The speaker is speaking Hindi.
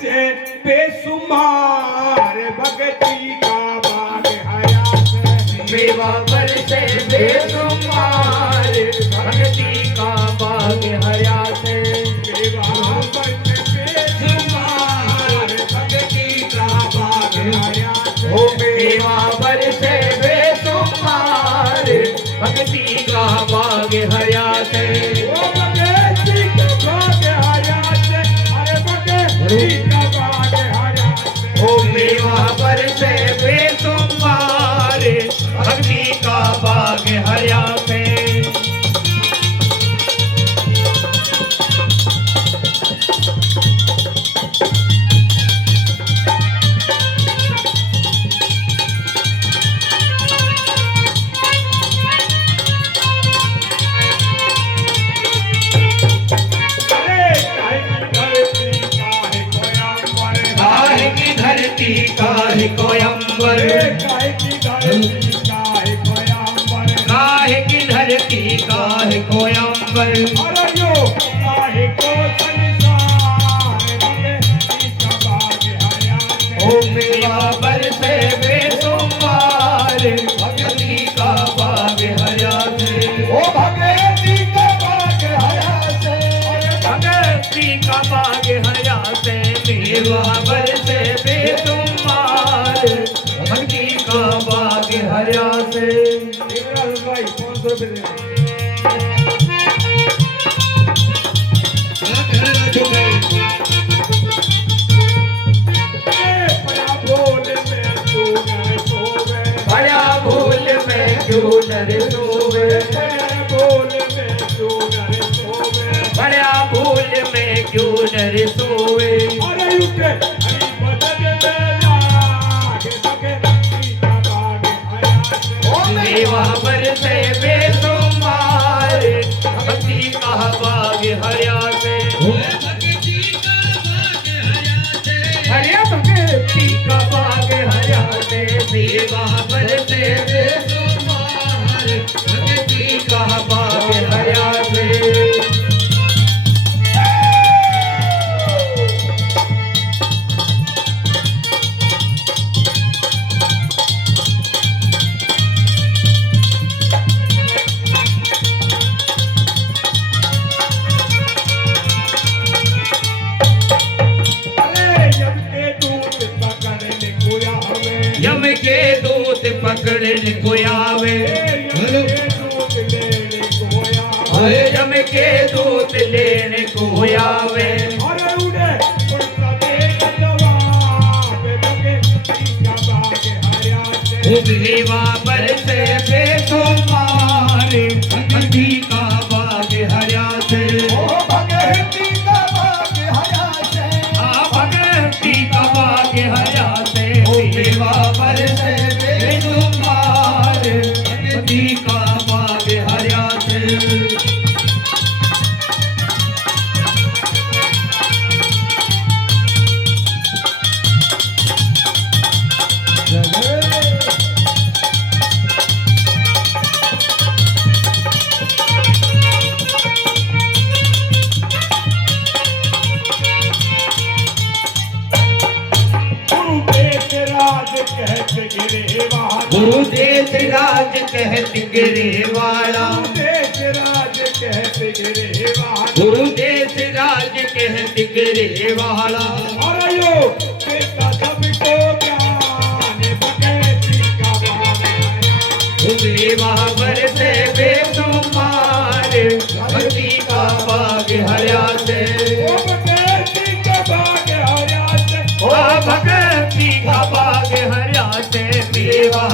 से बेसुमार भक्ति का बाग हयात मेवा पर से बेसुमार भक्ति का बाग हयात मेवा पर से बेसुमार भक्ति का बाग हयात ओ मेवा पर से बेसुमार भक्ति का बाग हयात ओ भक्ति का बाग हयात अरे भक्ति का बाग हयात ओ मेवा पर से बेसुमार भक्ति का बाग हयात धरती का है कोयंबर काहे की धरती का है कोयंबर काहे की धरती का है कोयंबर अरे यो काहे को संसार भक्ति का बाग हयात ओ मेवा पर से बेसुमार भक्ति का बाग हयात ओ भक्ति का बाग हयात भक्ति का बाग हयात मेवा पर से बेसुमार भक्ति का बाग हयात देवराज भाई 500 रुपए दे बड़ा भूल में तू न सोवे बड़ा भूल में क्यों न सोवे बड़ा भूल में तू न सोवे बड़ा भूल में क्यों न सोवे अरे उठे हरी बदन में लाग भक्ति का बाग हयात ओ मेवा पर से बेसुमार भक्ति का बाग हयात हरे भक्ति का बाग हयात मेवा पर से बेसुमार भक्ति का बाग हयात यम के दूत पकड़ने को आवे यम के दूत लेने को आवे मेवा पर से बेसुमार भक्ति का बाग हयात भक्ति का बाग हयात मेवा पर से बेसुमार भक्ति का बाग हयात गुरु देश राज कहत गिरे वाला गुरु देश राज कहत गिरे वाला मेवा पर से बेसुमार भक्ति का बाग हयात भक्ति का बाग हयात मेवा